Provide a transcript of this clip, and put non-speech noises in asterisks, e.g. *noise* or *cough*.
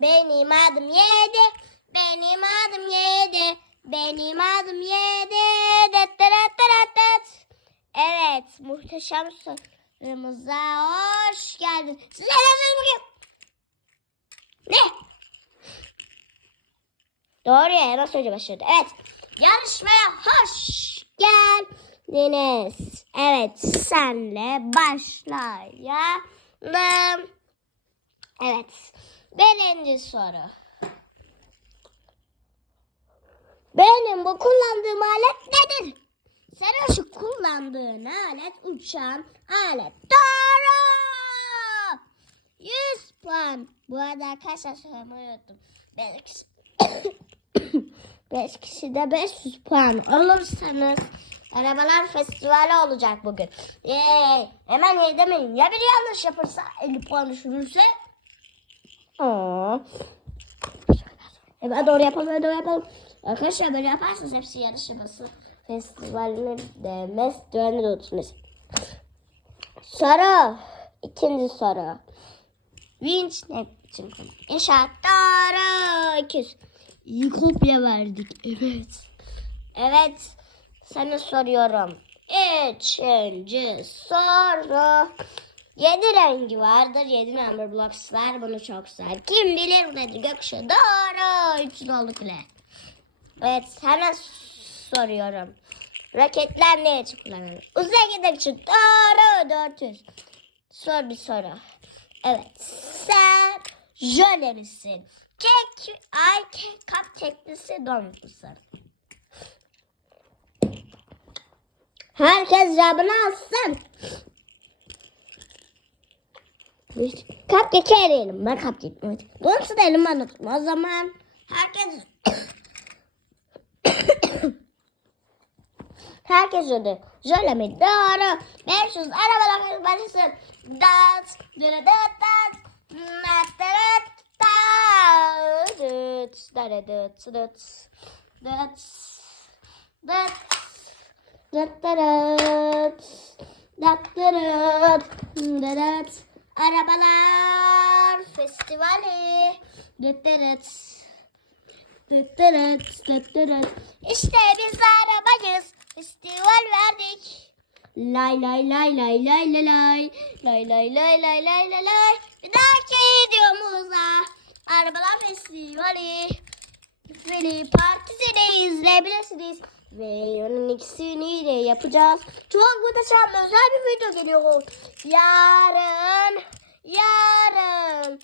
Benim adım yedi. Benim adım yedi. Benim adım yedi. Dat dat dat dat dat. Evet, muhteşem sorumuza hoş geldin. Size hemen bakayım. Ne? Doğru ya, nasıl önce başladı? Evet, yarışmaya hoş geldiniz. Evet, senle başlayalım. Evet, birinci soru. Benim bu kullandığım alet nedir? Sen şu kullandığın alet uçan alet. Doğru. 100 puan. Bu arada arkadaşlar söylemeyi unuttum. 5 kişi, *coughs* 5 kişi de 500 puan olursanız Arabalar festivali olacak bugün. Yay. Hemen ye demeyin. Ya biri yanlış yaparsa 50 puan düşürürse. Aa. Evet doğru yapalım, evet, doğru yapalım. Arkadaşlar böyle yaparsanız hepsi yarış yapası. Festivalini de mesleğini de unutmayın. Soru. İkinci soru. Vinç ne biçim konu? İnşaat doğru. 200. İyi kopya verdik. Evet. Evet. Sana soruyorum. Üçüncü soru. Yedi rengi vardır. Yedi number blockslar bunu çok sever. Kim bilir nedir gökşe? Doğru. Üçün olduk bile. Evet sana soruyorum. Raketler ne için kullanılır? Uzaya gitmek için. Doğru. 400. Sor bir soru. Evet. Sen jöle misin? Kek, ay kek, kap teknisi donut musun? Herkes cevabını alsın. Cupcake eleyelim. Ben cupcake. Evet. Donut'u da elim ben tutma. O zaman herkes Herkes ödü. Jöle mi? Doğru. 500 arabalar başlasın. Dans. Dırı dıt dat. Nat dırıt dat. Dıt. Dırı dıt. Dıt. Dıt. Dıt. Dıt dırıt. Dıt dırıt. Dırıt. Arabalar festivali. Dırıt. Dıt dırıt. İşte biz arabayız. Festival verdik. Lay lay lay lay lay lay lay. Lay lay lay lay lay lay lay. Bir dahaki videomuzda Arabalar Festivali Festivali partisini izleyebilirsiniz. Ve onun ikisini de yapacağız. Çok muhteşem özel bir video geliyor. Yarın, yarın.